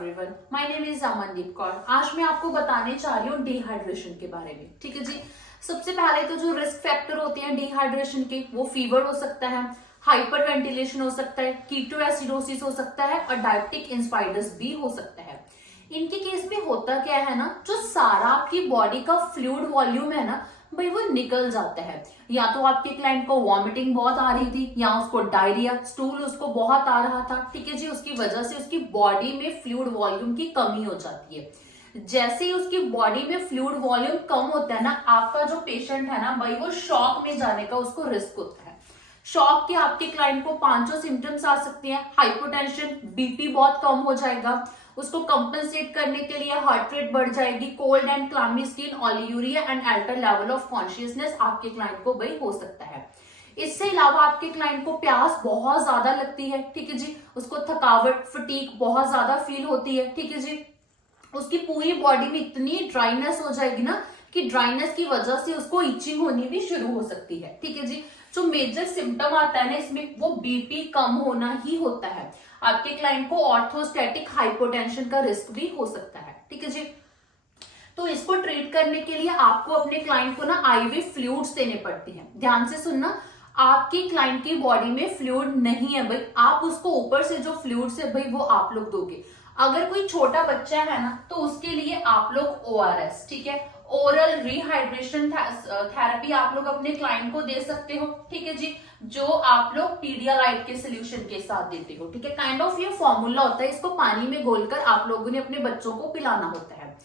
Everyone, my name is Amandeep Kaur. आज मैं आपको बताने जा रही हूँ डिहाइड्रेशन के बारे में। ठीक है जी। सबसे पहले तो जो रिस्क फैक्टर होते हैं डिहाइड्रेशन के, वो फीवर हो सकता है, हाइपर वेंटिलेशन हो सकता है, कीटो एसिडोसिस हो सकता है और डायबिटिक इंस्पाइडस भी हो सकता है। इनके केस में होता क्या है ना, जो सारा आपकी बॉडी का फ्लूइड वॉल्यूम है ना भाई, वो निकल जाता है। या तो आपके क्लाइंट को वॉमिटिंग बहुत आ रही थी, या उसको डायरिया, स्टूल उसको बहुत आ रहा था। ठीक है जी। उसकी वजह से उसकी बॉडी में फ्लूइड वॉल्यूम की कमी हो जाती है। जैसे ही उसकी बॉडी में फ्लूइड वॉल्यूम कम होता है ना, आपका जो पेशेंट है ना भाई, वो शॉक में जाने का उसको रिस्क होता है। शॉक के आपके क्लाइंट को 5 सिम्टम्स आ सकते हैं। हाइपोटेंशन, बीपी बहुत कम हो जाएगा, उसको कंपनसेट करने के लिए हार्ट रेट बढ़ जाएगी, कोल्ड एंड क्लामी स्किन, ओलियूरिया and altered level of consciousness आपके क्लाइंट को भाई हो सकता है। इससे अलावा आपके क्लाइंट को प्यास बहुत ज्यादा लगती है। ठीक है जी। उसको थकावट, फटीक बहुत ज्यादा फील होती है। ठीक है जी। उसकी पूरी बॉडी में इतनी ड्राइनेस हो जाएगी ना कि ड्राइनेस की वजह से उसको इचिंग होनी भी शुरू हो सकती है। ठीक है जी। जो मेजर सिम्टम आता है ना इसमें, वो बीपी कम होना ही होता है। आपके क्लाइंट को ऑर्थोस्टैटिक हाइपोटेंशन का रिस्क भी हो सकता है। ठीक है जी। तो इसको ट्रीट करने के लिए आपको अपने क्लाइंट को ना आईवी फ्लूइड्स देने पड़ते हैं। ध्यान से सुनना, आपके क्लाइंट की बॉडी में फ्लूइड नहीं है भाई, आप उसको ऊपर से जो फ्लूइड्स है भाई वो आप लोग दोगे। अगर कोई छोटा बच्चा है ना, तो उसके लिए आप लोग ओआरएस, ठीक है, ओरल रिहाइड्रेशन थेरेपी आप लोग अपने क्लाइंट को दे सकते हो। ठीक है जी। जो आप लोग पीडियालाइट के सोल्यूशन के साथ देते हो। ठीक है। काइंड ऑफ ये फॉर्मूला होता है, इसको पानी में घोलकर आप लोगों ने अपने बच्चों को पिलाना होता है।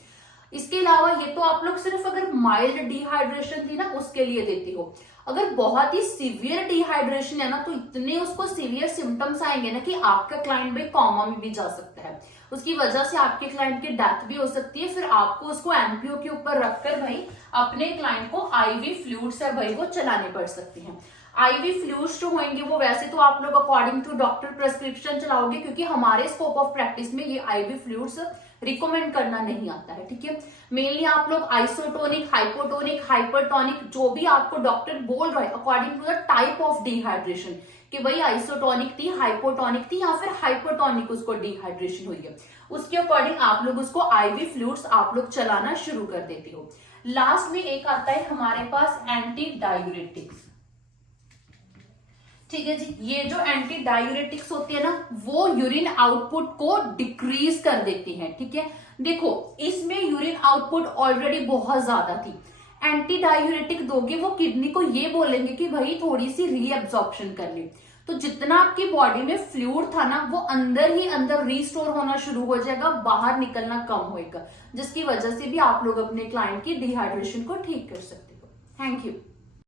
इसके अलावा ये तो आप लोग सिर्फ अगर माइल्ड डिहाइड्रेशन थी ना उसके लिए देते हो। अगर बहुत ही सीवियर डिहाइड्रेशन है ना, तो इतने उसको सीवियर सिम्टम्स आएंगे ना कि आपका क्लाइंट भाई कोमा में भी जा सकता है। उसकी वजह से आपके क्लाइंट की डेथ भी हो सकती है। फिर आपको उसको एमपीओ के ऊपर रखकर भाई अपने क्लाइंट को आईवी फ्लूइड्स है भाई वो चलाने पड़ सकते हैं। आईवी फ्लूइड्स जो होंगे वो वैसे तो आप लोग अकॉर्डिंग टू डॉक्टर प्रेस्क्रिप्शन चलाओगे, क्योंकि हमारे स्कोप ऑफ प्रैक्टिस में ये आईवी फ्लूइड्स रिकमेंड करना नहीं आता है। ठीक है। मेनली आप लोग आइसोटोनिक, हाइपोटोनिक, हाइपरटोनिक, जो भी आपको डॉक्टर बोल रहा है according to the type of dehydration, कि भाई आइसोटोनिक थी, हाइपोटोनिक थी या फिर हाइपरटोनिक उसको डिहाइड्रेशन हुई है, उसके अकॉर्डिंग आप लोग उसको आईवी फ्लूइड्स आप लोग चलाना शुरू कर देते हो। लास्ट में एक आता है हमारे पास एंटी डायूरेटिक्स। ठीक है जी। ये जो एंटी डायूरेटिक्स होती है ना, वो यूरिन आउटपुट को डिक्रीज कर देती है। ठीक है। देखो, इसमें यूरिन आउटपुट ऑलरेडी बहुत ज्यादा थी, एंटी डायूरेटिक दोगे वो किडनी को ये बोलेंगे कि भाई थोड़ी सी रीएब्जॉर्प्शन कर ले, तो जितना आपकी बॉडी में फ्लूइड था ना वो अंदर ही अंदर रीस्टोर होना शुरू हो जाएगा, बाहर निकलना कम होएगा, जिसकी वजह से भी आप लोग अपने क्लाइंट की डिहाइड्रेशन को ठीक कर सकते हो। Thank you.